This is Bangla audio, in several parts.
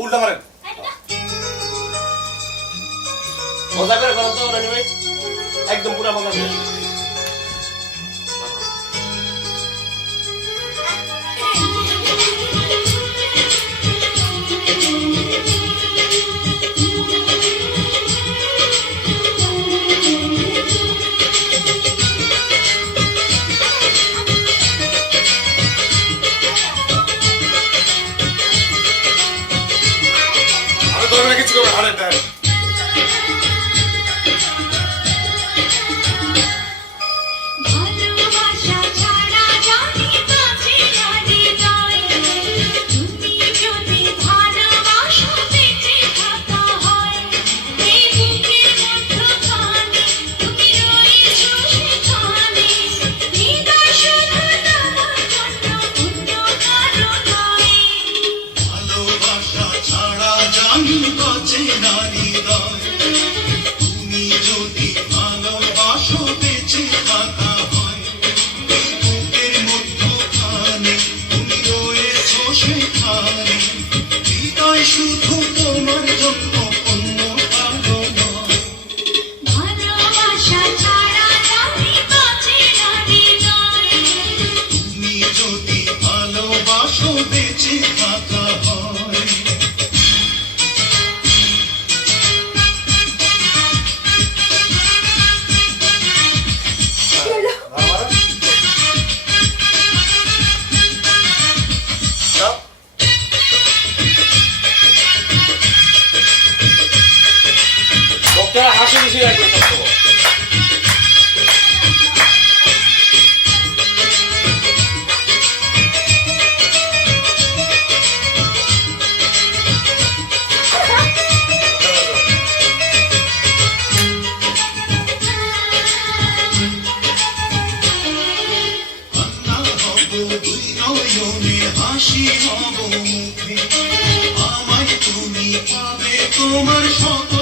উল্টা মারেন মজা করে করো তো একদম পুরা মজা করে। I get to go to Hunter Daddy. বেশি বেশি লাগবে আমার তুমি পাবে তোমার সকল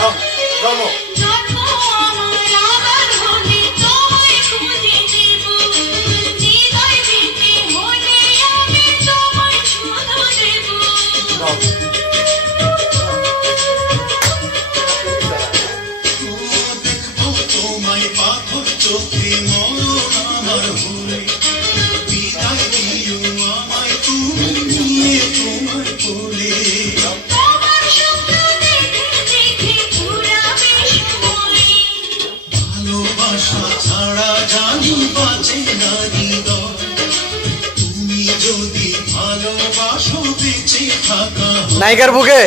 জন্ম তোমায় পাথর চোখে মন ছাড়া জানি বাঁচে না হৃদয় তুমি যদি ভালোবাসো বেঁচে থাকা নায়িকার বুকে?